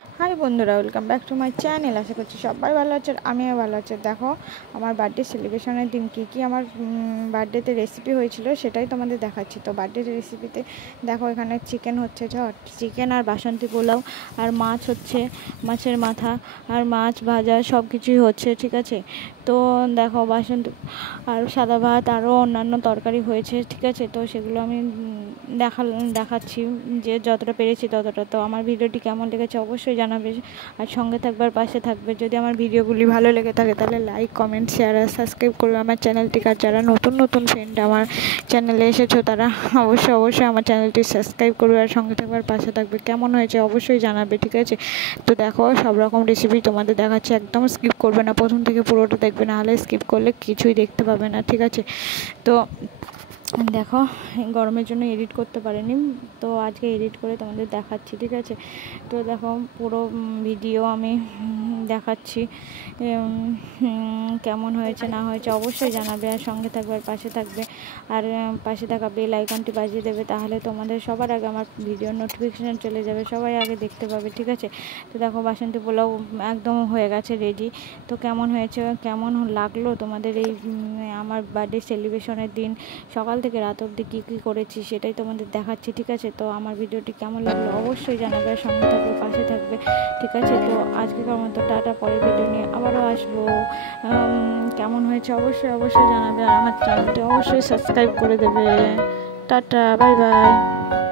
High বন্ধুরা, welcome back to my channel. আশা করছি সবাই ভালো আছে, আমিও ভালো আছি। দেখো আমার বার্থডে সেলিব্রেশনের দিন কী আমার বার্থডেতে রেসিপি হয়েছিল সেটাই তোমাদের দেখাচ্ছি। তো বার্থডে রেসিপিতে দেখো এখানে চিকেন হচ্ছে, চিকেন আর বাসন্তী পোলাও, আর মাছ হচ্ছে, মাছের মাথা আর মাছ ভাজা সব কিছুই হচ্ছে, ঠিক আছে। তো দেখো বাসন্তী আর সাদা ভাত আরও অন্যান্য তরকারি হয়েছে, ঠিক আছে। তো সেগুলো আমি দেখাচ্ছি যে যতটা পেরেছি ততটা। তো আমার ভিডিওটি কেমন লেগেছে অবশ্যই জানাবে, আর সঙ্গে থাকবে আর পাশে থাকবে। যদি আমার ভিডিওগুলি ভালো লেগে থাকে তাহলে লাইক, কমেন্ট, শেয়ার আর সাবস্ক্রাইব করবে আমার চ্যানেলটিকে। আর যারা নতুন ফ্রেন্ড আমার চ্যানেলে এসেছো তারা অবশ্যই আমার চ্যানেলটি সাবস্ক্রাইব করবে আর সঙ্গে থাকবে আর পাশে থাকবে। কেমন হয়েছে অবশ্যই জানাবে, ঠিক আছে। তো দেখো সব রকম রেসিপি তোমাদের দেখাচ্ছে, একদম স্কিপ করবে না, প্রথম থেকে পুরোটা দেখবে, না হলে স্কিপ করলে কিছুই দেখতে পাবে না, ঠিক আছে। তো দেখো গরমের জন্য এডিট করতে পারিনি, তো আজকে এডিট করে তোমাদের দেখাচ্ছি, ঠিক আছে। তো দেখো পুরো ভিডিও আমি দেখাচ্ছি, কেমন হয়েছে না হয়েছে অবশ্যই জানাবে, আর সঙ্গে থাকবে আর পাশে থাকবে, আর পাশে থাকা বেল আইকনটি বাজিয়ে দেবে, তাহলে তোমাদের সবার আগে আমার ভিডিওর নোটিফিকেশান চলে যাবে, সবাই আগে দেখতে পাবে, ঠিক আছে। তো দেখো বাসন্তী পোলাও একদম হয়ে গেছে রেডি। তো কেমন হয়েছে, কেমন লাগলো তোমাদের এই আমার বার্থডে সেলিব্রেশনের দিন সকাল থেকে রাত অবধি কী করেছি সেটাই তোমাদের দেখাচ্ছি, ঠিক আছে। তো আমার ভিডিওটি কেমন লাগলো অবশ্যই জানাবে, সঙ্গে থাকবে পাশে থাকবে, ঠিক আছে। তো আজকের মতো টাটা, পরের ভিডিও নিয়ে আবারও আসবো। কেমন হয়েছে অবশ্যই জানাবে, আর আমার চ্যানেলটি অবশ্যই সাবস্ক্রাইব করে দেবে। Tata, bye bye.